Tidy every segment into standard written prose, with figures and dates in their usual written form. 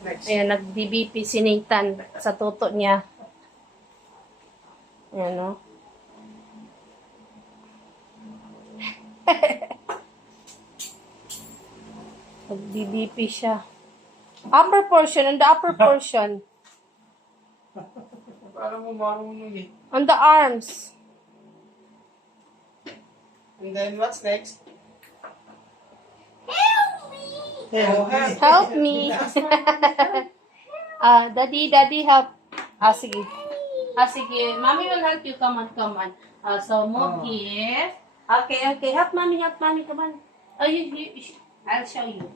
Next. Ayan, nag-DBP si Nathan sa tuto niya. Ayan, no? Nag-DBP siya. Upper portion, on the upper portion. Parang mo marunong eh. On the arms. And then what's next? Help me! Help me. Daddy, help. Sige. Sige. Mommy will help you. Come on. So, move here. Okay. Help mommy. Come on. Oh, I'll show you.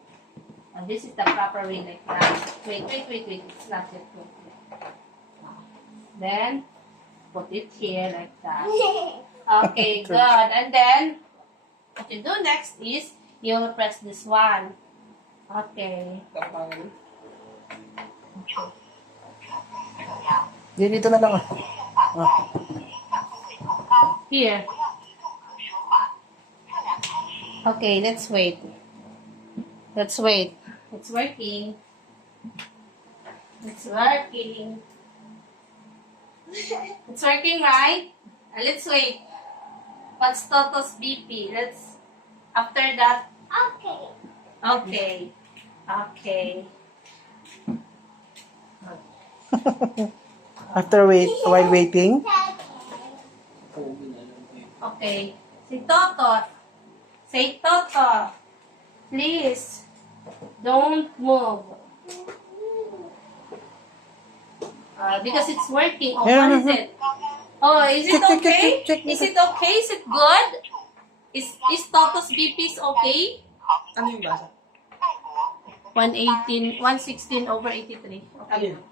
This is the proper way like that. Wait. It's not yet good. Then, put it here like that. Okay, good. And then, what you do next is, you will press this one. Okay. Tapangan. Dito na lang. Here. Okay, let's wait. It's working. It's working, right? Let's wait. What's Toto's BP? After that. Okay. Okay. While waiting. Okay. Si Toto. Say Toto. Please. Don't move. Because it's working. Oh, what is it? Oh, is it okay? Is it okay? Is it good? Is Toto's BP okay? Ano yung basa? 116 over 83. Ano Okay. yun?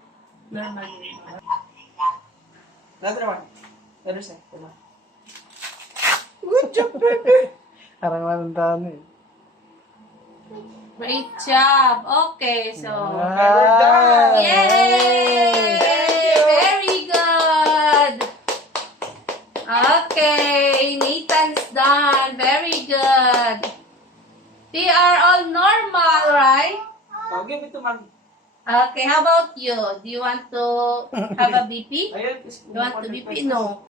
Normal. Another one. Another side. Come on. Good job, baby! Parang manandaan eh. Great job. Okay, so. We're done! Yay! Very good. Okay, Nathan's done. Very good. They are all normal, right? Oh, give it to Mom. Okay, how about you? Do you want to have a BP? Ayun. You want to BP? No.